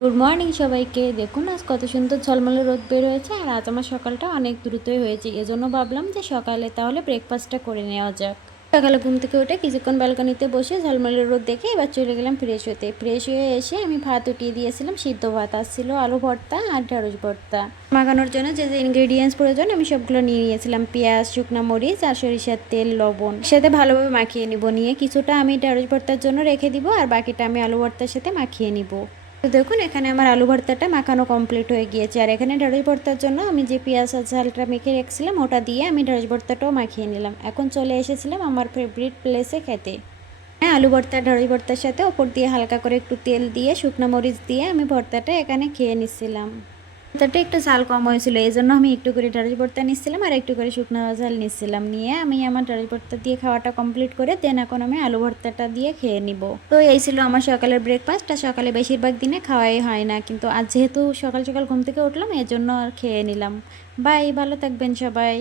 Good morning সবাইকে। দেখুন আজ কত সুন্দর ঝলমলে রোদ বের হয়েছে, আর আজ আমার সকালটা অনেক দ্রুতই হয়েছে। এজন্য ভাবলাম যে সকালে তাহলে ব্রেকফাস্টটা করে নেওয়া যাক। সকালে ঘুম থেকে উঠে কিছুক্ষণ ব্যালকনিতে বসে ঝলমলে রোদ দেখে এবার চলে গেলাম ফ্রেশ হতে। ফ্রেশ হয়ে এসে আমি ভাত উঠিয়ে দিয়েছিলাম, সিদ্ধ ভাত। আর ছিল আলু ভর্তা আর ঢেঁড়স ভর্তা। মাখানোর জন্য যে যে ইনগ্রেডিয়েন্টস প্রয়োজন আমি সবগুলো নিয়ে নিয়েছিলাম। পেঁয়াজ, শুকনো মরিচ আর সরিষার তেল, লবণ। সাথে ভালোভাবে মাখিয়ে নিব। নিয়ে কিছুটা আমি ঢেঁড়স ভর্তার জন্য রেখে দিব, আর বাকিটা আমি আলু ভর্তার সাথে মাখিয়ে নিব। তো দেখুন এখানে আমার আলু ভর্তাটা মাখানো কমপ্লিট হয়ে গিয়েছে। আর এখানে ঢেঁড়স ভর্তার জন্য আমি যে পেঁয়াজ আর ঝালটা মেখে রেখেছিলাম ওটা দিয়ে আমি ঢেঁড়স ভর্তাটাও মাখিয়ে নিলাম। এখন চলে এসেছিলাম আমার ফেভারিট প্লেসে খেতে। হ্যাঁ, আলু ভর্তা ঢেঁড়স ভর্তার সাথে ওপর দিয়ে হালকা করে একটু তেল দিয়ে শুকনো মরিচ দিয়ে আমি ভর্তাটা এখানে খেয়ে নিচ্ছিলাম। ভর্তাটা একটু ঝাল কম হয়েছিল, এই জন্য আমি একটু করে ঢেঁড়স ভর্তা নিচ্ছিলাম আর একটু করে শুকনো ঝাল নিচ্ছিলাম। নিয়ে আমি আমার ঢেঁড়স ভর্তা দিয়ে খাওয়াটা কমপ্লিট করে দেন এখন আমি আলু ভর্তাটা দিয়ে খেয়ে নিব। তো এই ছিল আমার সকালের ব্রেকফাস্ট। আর সকালে বেশিরভাগ দিনে খাওয়াই হয় না, কিন্তু আজ যেহেতু সকাল সকাল ঘুম থেকে উঠলাম এজন্য আর খেয়ে নিলাম। বাই, ভালো থাকবেন সবাই।